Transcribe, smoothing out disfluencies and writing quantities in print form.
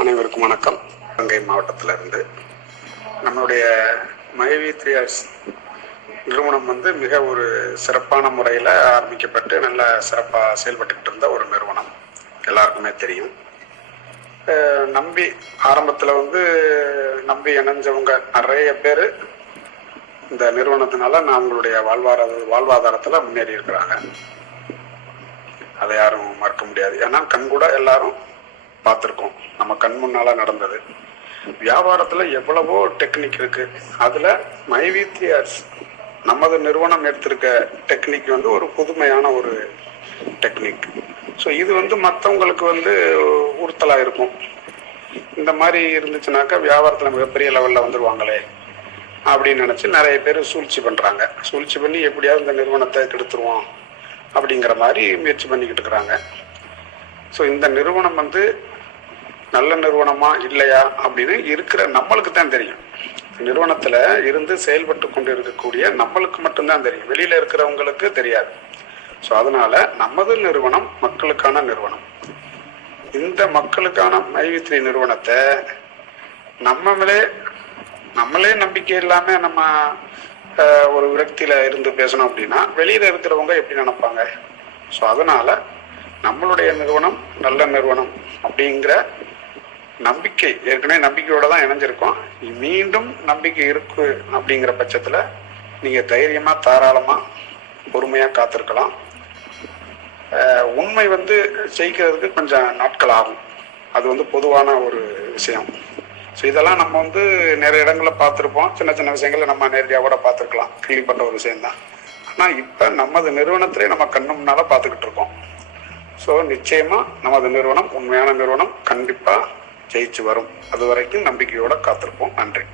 அனைவருக்கும் வணக்கம். கங்கை மாவட்டத்திலிருந்து நம்மளுடைய மைவி 3 நிறுவனம் மிக ஒரு சிறப்பான முறையில் ஆரம்பிக்கப்பட்டு நல்ல சிறப்பாக செயல்பட்டு இருந்த ஒரு நிறுவனம். எல்லாருக்குமே தெரியும். நம்பி ஆரம்பத்தில் நம்பி இணைஞ்சவங்க நிறைய பேர் இந்த நிறுவனத்தினால அவங்களுடைய வாழ்வாதாரத்தில் முன்னேறி இருக்கிறாங்க. அதை யாரும் மறக்க முடியாது. ஏன்னா கண்கூட எல்லாரும் பார்த்துருக்கோம். நம்ம கண் முன்னால நடந்தது. வியாபாரத்துல எவ்வளவோ டெக்னிக் இருக்கு. அதுல மைவி 3 நமது நிறுவனம் எடுத்திருக்க டெக்னிக் ஒரு புதுமையான ஒரு டெக்னிக். ஸோ இது மற்றவங்களுக்கு உறுத்தலா இருக்கும். இந்த மாதிரி இருந்துச்சுனாக்கா வியாபாரத்துல மிகப்பெரிய லெவல்ல வந்துருவாங்களே அப்படின்னு நினைச்சு நிறைய பேர் சூழ்ச்சி பண்றாங்க. சூழ்ச்சி பண்ணி எப்படியாவது இந்த நிறுவனத்தை கெடுத்துருவோம் அப்படிங்கிற மாதிரி முயற்சி பண்ணிக்கிட்டு இருக்கிறாங்க. ஸோ இந்த நிறுவனம் நல்ல நிறுவனமா இல்லையா அப்படின்னு இருக்கிற நம்மளுக்கு தான் தெரியும். நிறுவனத்துல இருந்து செயல்பட்டு கொண்டு இருக்கக்கூடிய நம்மளுக்கு மட்டும்தான் தெரியும், வெளியில இருக்கிறவங்களுக்கு தெரியாது. ஸோ அதனால நமது நிறுவனம் மக்களுக்கான நிறுவனம். இந்த மக்களுக்கான மைவி 3 நிறுவனத்தை நம்மளே நம்பிக்கை இல்லாம நம்ம ஒரு விரக்தியில இருந்து பேசணும் அப்படின்னா வெளியில இருக்கிறவங்க எப்படி நினைப்பாங்க? ஸோ அதனால நம்மளுடைய நிறுவனம் நல்ல நிறுவனம் அப்படிங்கிற நம்பிக்கை, ஏற்கனவே நம்பிக்கையோட தான் இணைஞ்சிருக்கோம். மீண்டும் நம்பிக்கை இருக்கு அப்படிங்கிற பட்சத்துல நீங்க தைரியமா தாராளமா பொறுமையா காத்திருக்கலாம். உண்மை ஜெயிக்கிறதுக்கு கொஞ்சம் நாட்கள் ஆகும். அது பொதுவான ஒரு விஷயம். ஸோ இதெல்லாம் நம்ம நிறைய இடங்கள்ல பார்த்துருப்போம். சின்ன சின்ன விஷயங்களை நம்ம நேரடியாக கூட பார்த்துருக்கலாம், கேள்விப்பட்ட ஒரு விஷயம்தான். ஆனால் இப்போ நமது நிறுவனத்திலே நம்ம கண்ணு முன்னால பார்த்துக்கிட்டு இருக்கோம். ஸோ நிச்சயமா நமது நிறுவனம் உண்மையான நிறுவனம், கண்டிப்பா ஜெயிச்சு வரும். அது வரைக்கும் நம்பிக்கையோட காத்திருப்போம். நன்றி.